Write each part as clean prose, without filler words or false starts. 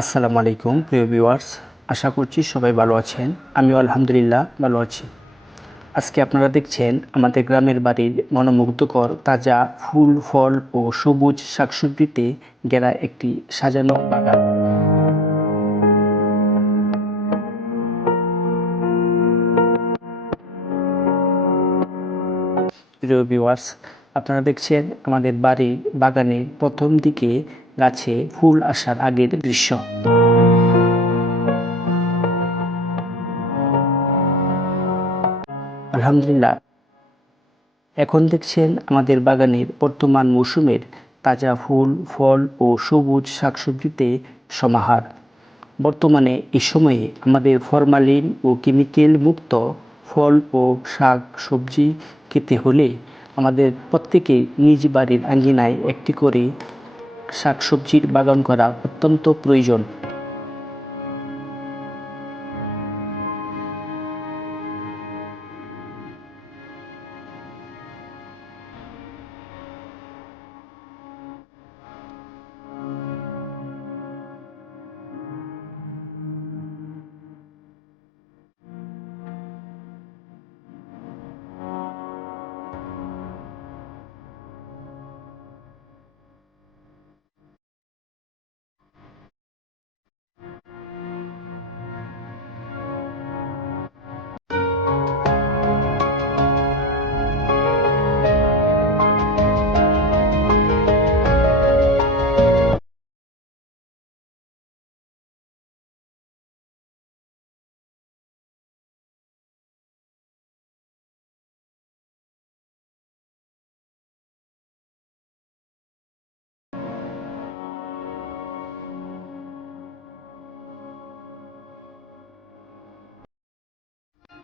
আসসালামু আলাইকুম প্রিয় ভিউয়ার্স, আশা করছি সবাই ভালো আছেন। আমিও আলহামদুলিল্লাহ ভালো আছি। আজকে আপনারা দেখছেন আমাদের গ্রামের বাড়ির মনোমুগ্ধকর তাজা ফুল, ফল ও সবুজ শাকসবজিতে ঘেরা একটি সাজানো বাগান। প্রিয় ভিউয়ার্স, আপনারা দেখছেন আমাদের বাড়ির বাগানে প্রথম দিকে গাছে ফুল আসার আগের দৃশ্য। আলহামদুলিল্লাহ, এখন দেখছেন আমাদের বাগানের বর্তমান মৌসুমের তাজা ফুল, ফল ও সবুজ শাকসবজিতে সমাহার। বর্তমানে এই সময়ে আমাদের ফরমালিন ও কেমিক্যাল মুক্ত ফল ও শাক সবজি খেতে হলে আমাদের প্রত্যেকেই নিজ বাড়ির আঙ্গিনায় একটি করে শাকসবজির বাগান করা অত্যন্ত প্রয়োজন।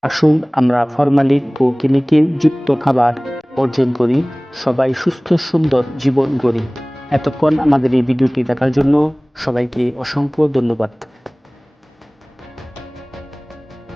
আসুন আমরা ফরমালিন ও কেমিক্যাল যুক্ত খাবার বর্জন করি, সবাই সুস্থ সুন্দর জীবন গড়ি। এতক্ষণ আমাদের এই ভিডিওটি দেখার জন্য সবাইকে অসংখ্য ধন্যবাদ।